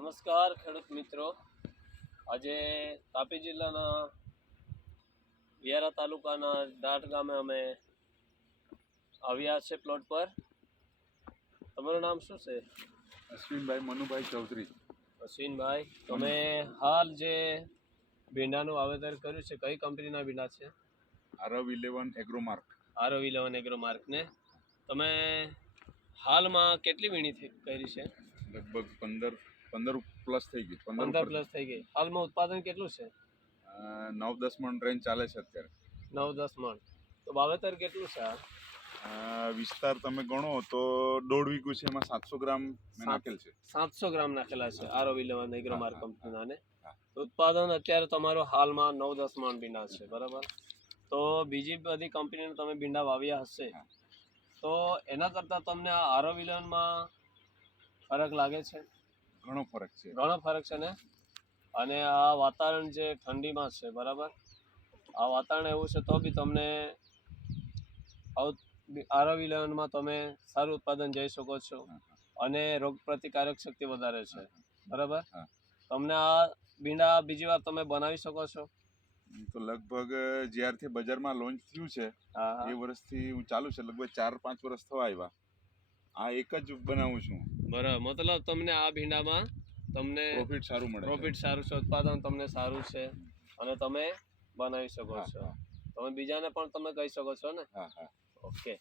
નમસ્કાર ખેડૂત મિત્રો, આજે તાપી જિલ્લાના વ્યારા તાલુકાના દાંટ ગામે અમે આવ્યા છે પ્લોટ પર. તમારું નામ શું છે? અશ્વિનભાઈ મનુભાઈ ચૌધરી. અશ્વિનભાઈ, તમે હાલ જે ભીંડાનું વાવેતર કર્યું છે, કઈ કંપનીના ભીંડા છે? RV11 એગ્રોમાર્ક. RV11 એગ્રોમાર્કને તમે હાલમાં કેટલી વીણી કરી છે? લગભગ 15 પ્લસ થઈ ગઈ. 15 પ્લસ થઈ ગઈ. હાલમાં ઉત્પાદન કેટલું છે? 9-10 મણ રેન્જ ચાલે છે અત્યારે. 9-10 મણ. તો વાવેતર કેટલું છે? વિસ્તાર તમે ગણો તો 1.5 વીઘું છે, એમાં 700 ગ્રામ મેં નાખેલ છે. 700 ગ્રામ નાખેલા છે RV11 એગ્રોમાર્ક કંપનીના ને. ઉત્પાદન અત્યારે તમારું હાલમાં 9-10 મણ ભીંડા છે, બરાબર? તો બીજી બધી કંપનીના તમે ભીંડા વાવ્યા હશે, તો એના કરતાં તમને આ RV11માં ફરક લાગે છે? ઘણો ફરક છે. ઘણો ફરક છે ને. અને આ વાતાવરણ જે ઠંડીમાં છે, બરાબર, આ વાતાવરણ એવું છે તો બી તમને RV11માં તમે સારું ઉત્પાદન જઈ શકો છો અને રોગ પ્રતિકારક શક્તિ વધારે છે, બરાબર? તમને આ ભીંડા બીજી વાર તમે બનાવી શકો છો? તો લગભગ જ્યારથી બજારમાં લોન્ચ થયું છે એ વર્ષથી હું ચાલુ છે, લગભગ 4-5 વર્ષ થવા આવ્યા. આ એક જ બનાવું છું. બરાબર, મતલબ તમને આ ભીંડામાં તમને પ્રોફિટ સારું મળે. પ્રોફિટ સારું છે, ઉત્પાદન તમને સારું છે અને તમે બનાવી શકો છો. તમે બીજાને પણ તમે કહી શકો છો ને? હા. ઓકે.